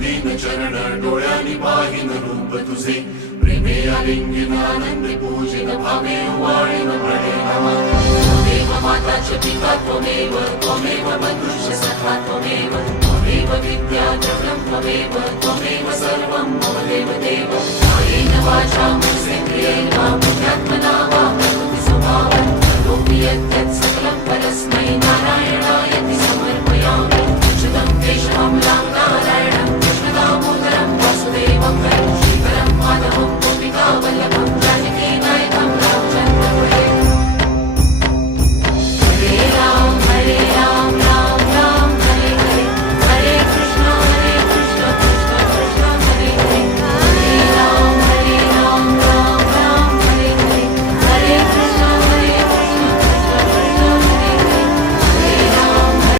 दीन चरण डोळ्यांनी पाहिन रूप तुझे प्रेमे आलिंगन आनंद पूजन भावे वाळीन प्रणय नमा त्वमेव माताच पिता त्वमेव त्वमेव बंधुश्च सखा त्वमेव त्वमेव विद्या जगं त्वमेव त्वमेव सर्वं मम देवदेव कायेन वाचा मनसेन्द्रियेण बुद्ध्यात्मना वा प्रकृति स्वभावं करोमि यत्